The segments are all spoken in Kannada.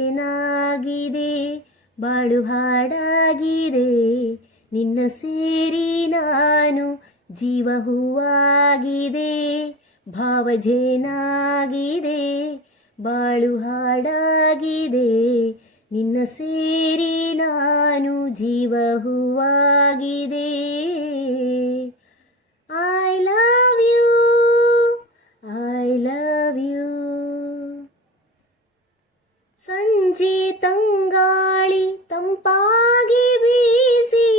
ಜೇನಾಗಿದೆ, ಬಾಳು ಹಾಡಾಗಿದೆ. ನಿನ್ನ ಸೇರಿ ನಾನು ಜೀವ ಹೂವಾಗಿದೆ, ಭಾವ ಜೇನಾಗಿದೆ, ಬಾಳು ಹಾಡಾಗಿದೆ. ನಿನ್ನ ಸೇರಿ ನಾನು ಜೀವ ಹೂವಾಗಿದೆ. I love you, I love you. ಸಂಜೆ ತಂಗಾಳಿ ತಂಪಾಗಿ ಬೀಸಿ,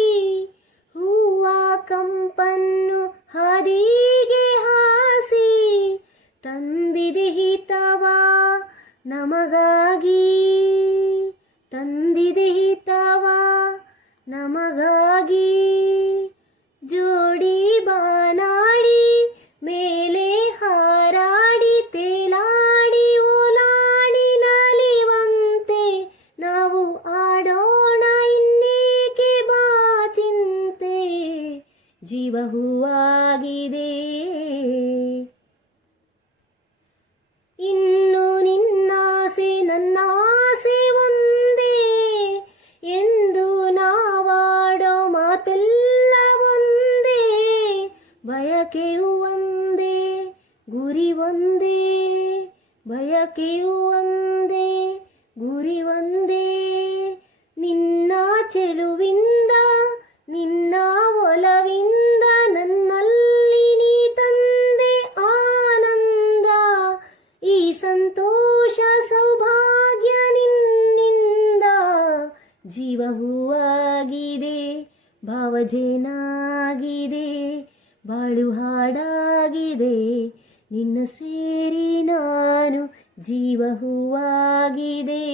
ಹೂವ ಕಂಪನ್ನು ಹಾದಿಗೆ ಹಾಸಿ, ತಂದಿದೆ ಹಿತವ ನಮಗಾಗಿ, ತಂದಿದೆ ಹಿತವ ನಮಗಾಗಿ. ಜೋಡಿ ಬಾನಾಡಿ ಮೇಲೆ ಹಾರಾಡಿ ತೇಲಾಡಿ ಓಲಾಡಿ ನಲಿವಂತೆ ನಾವು ಆಡೋಣ ಇನ್ನೇಕೆ ಬಾ ಚಿಂತೆ, ಜೀವ ಹೂವಾಗಿದೆ. ಇನ್ನು ನಿನ್ನಾಸೆ ನನ್ನಾಸೆ ಒಂದೇ ಎಂದು ನಾವಾಡೋ ಮಾತೆಲ್ಲ ಒಂದೇ, ಬಯಕೆಯು ಒಂದೇ ಗುರಿ ಒಂದೇ, ಬಯಕೆಯು ಒಂದೇ ಗುರಿ ಒಂದೇ. ನಿನ್ನ ಚೆಲುವಿಂದ ನಿನ್ನ ಒಲವಿಂದ ನನ್ನಲ್ಲಿ ನೀ ತಂದೆ ಆನಂದ, ಈ ಸಂತೋಷ ಸೌಭಾಗ್ಯ ನಿನ್ನಿಂದ. ಜೀವ ಹೂವಾಗಿದೆ, ಭಾವ ಜೇನಾಗಿದೆ, ಬಾಳು ಹಾಡಾಗಿದೆ. ನಿನ್ನ ಸೇರಿ ನಾನು ಜೀವ ಹೂವಾಗಿದೆ.